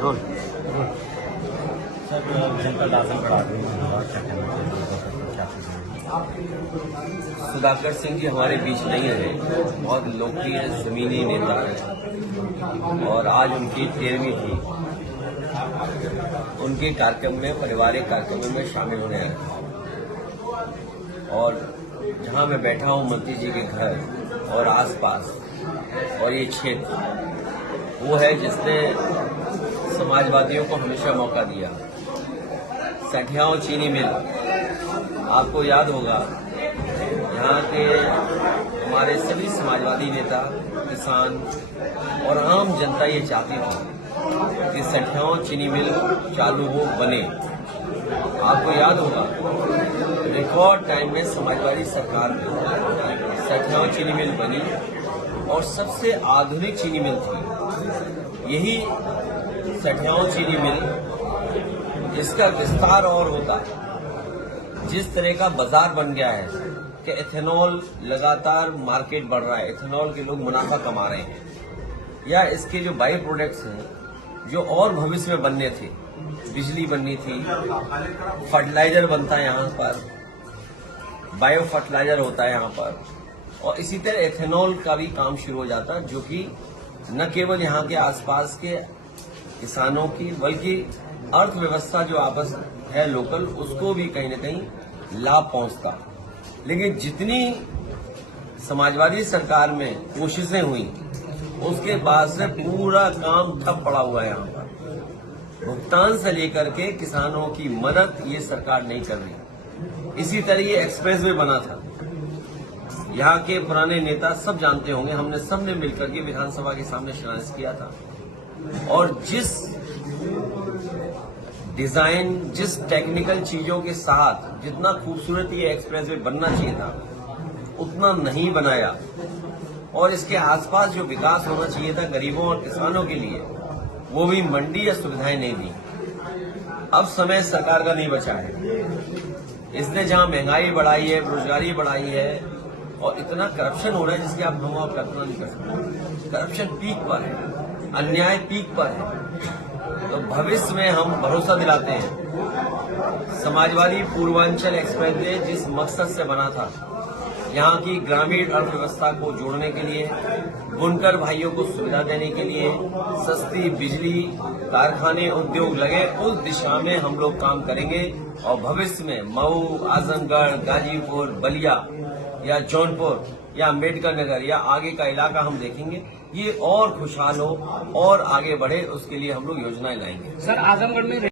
Role. Sir जनता आसन बढ़ा दी। सुधाकर सिंह जी हमारे बीच नहीं रहे, बहुत लोकप्रिय जमीनी नेता हैं और आज उनकी 13वीं थी। उनके कार्यक्रम में, पारिवारिक कार्यक्रमों में शामिल होने आए और जहां मैं बैठा हूं मंत्री जी के घर और आसपास और ये क्षेत्र वो है जिसने समाजवादियों को हमेशा मौका दिया। सठियाओं चीनी मिल, आपको याद होगा यहाँ के हमारे सभी समाजवादी नेता, किसान और आम जनता ये चाहती थी कि सठियाओं चीनी मिल चालू हो, बने। आपको याद होगा रिकॉर्ड टाइम में समाजवादी सरकार में सठियाओं चीनी मिल बनी और सबसे आधुनिक चीनी मिल थी यही सठियाओं चीनी मिल। इसका विस्तार और होता, जिस तरह का बाजार बन गया है कि एथेनॉल लगातार मार्केट बढ़ रहा है, एथेनॉल के लोग मुनाफा कमा रहे हैं, या इसके जो बाई प्रोडक्ट्स हैं जो और भविष्य में बनने थे, बिजली बननी थी, फर्टिलाइजर बनता है यहाँ पर, बायो फर्टिलाइजर होता है यहाँ पर, और इसी तरह एथेनॉल का भी काम शुरू हो जाता जो कि न केवल यहाँ के आसपास के किसानों की बल्कि अर्थव्यवस्था जो आपस है लोकल, उसको भी कहीं न कहीं लाभ पहुंचता। लेकिन जितनी समाजवादी सरकार में कोशिशें हुई उसके बाद से पूरा काम ठप पड़ा हुआ है। यहाँ पर भुगतान से लेकर के किसानों की मदद ये सरकार नहीं कर रही। इसी तरह ये एक्सप्रेस वे बना था, यहाँ के पुराने नेता सब जानते होंगे, हमने सबने मिलकर के विधानसभा के सामने शिलान्यास किया था और जिस डिजाइन, जिस टेक्निकल चीजों के साथ जितना खूबसूरत ये एक्सप्रेसवे बनना चाहिए था उतना नहीं बनाया और इसके आसपास जो विकास होना चाहिए था गरीबों और किसानों के लिए वो भी मंडी या सुविधाएं नहीं दी। अब समय सरकार का नहीं बचा है। इसने जहां महंगाई बढ़ाई है, बेरोजगारी बढ़ाई है और इतना करप्शन हो रहा है जिसकी हम कल्पना नहीं कर सकते। करप्शन पीक पर है, अन्याय पीक पर है। तो भविष्य में हम भरोसा दिलाते हैं समाजवादी पूर्वांचल एक्सप्रेसवे जिस मकसद से बना था, यहाँ की ग्रामीण अर्थव्यवस्था को जोड़ने के लिए, बुनकर भाइयों को सुविधा देने के लिए, सस्ती बिजली, कारखाने, उद्योग लगे, उस दिशा में हम लोग काम करेंगे और भविष्य में मऊ, आजमगढ़, गाजीपुर, बलिया या जौनपुर या अम्बेडकर नगर या आगे का इलाका हम देखेंगे, ये और खुशहाल हो और आगे बढ़े, उसके लिए हम लोग योजनाएं लाएंगे। सर, आजमगढ़ में